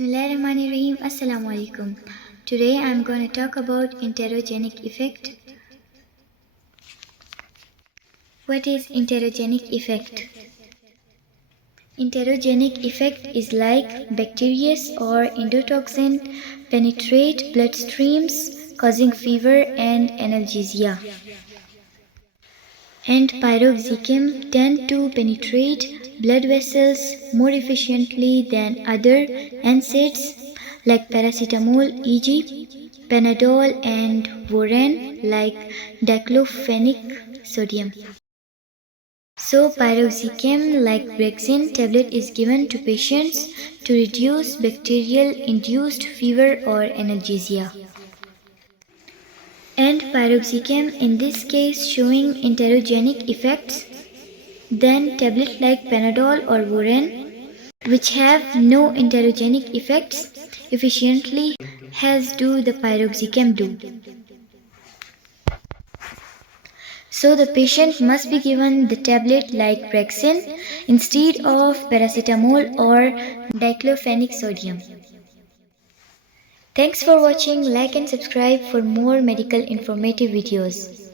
Bismillahirrahmanirrahim. Assalamu alaikum. Today I am going to talk about enterogenic effect. What is enterogenic effect? Enterogenic effect is like bacteria or endotoxin penetrate bloodstreams causing fever and analgesia. And piroxicam tend to penetrate blood vessels more efficiently than other NSAIDs like paracetamol, e.g. Panadol, and Voran like diclofenac sodium. So piroxicam like Brexin tablet is given to patients to reduce bacterial-induced fever or analgesia. And piroxicam in this case showing enterogenic effects, then tablet like Panadol or Voran which have no enterogenic effects efficiently as do the piroxicam do. So the patient must be given the tablet like Brexin instead of paracetamol or diclofenac sodium. Thanks for watching. Like and subscribe for more medical informative videos.